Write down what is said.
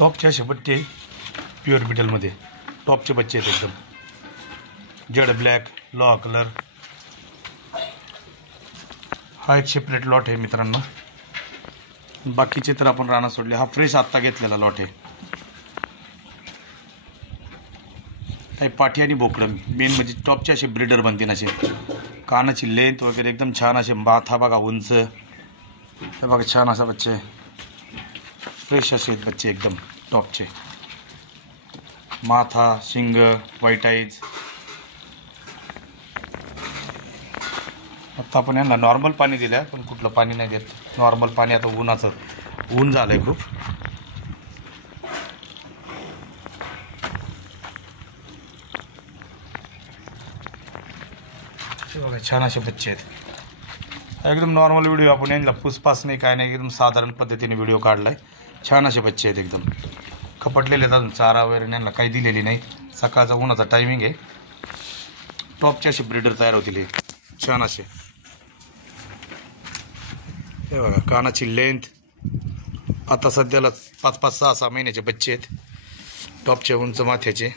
टॉपचे असे बच्चे प्युअर बिटलमध्ये टॉपचे बच्चे आहेत एकदम जेड ब्लॅक लोहा कलर। हा एक सेपरेट लॉट आहे मित्रांनो। बाकीचे तर आपण राणा सोडले। हा फ्रेश आत्ता घेतलेला लॉट आहे। काही पाठी आणि बोकडं मेन म्हणजे टॉपचे असे ब्रीडर बनतील असे। कानाची लेंथ वगैरे एकदम छान असे। माथा बघा उंच, हे बघा छान असा बच्चे फ्रेश असे बच्चे एकदम टॉपचे। माथा शिंग व्हाईट आईज। आता आपण यांना नॉर्मल पाणी दिलं पण कुठलं पाणी नाही देत। नॉर्मल पाणी आता ऊन झालंय खूप। बघा छान असे बच्चे आहेत एकदम। नॉर्मल व्हिडिओ आपण यांना पुसपास नाही काय नाही, एकदम साधारण पद्धतीने व्हिडिओ काढलाय। छान असे बच्चे आहेत एकदम खपटलेले आहेत। अजून चारा वगैरे यांना काही दिलेली नाही। सकाळचा उन्हाचा टायमिंग आहे। टॉपचे असे ब्रीडर तयार होतील हे छान असे। हे बघा कानाची लेंथ आता सध्याला 5-5, 6-6 महिन्याचे बच्चे आहेत टॉपचे उंच माथ्याचे।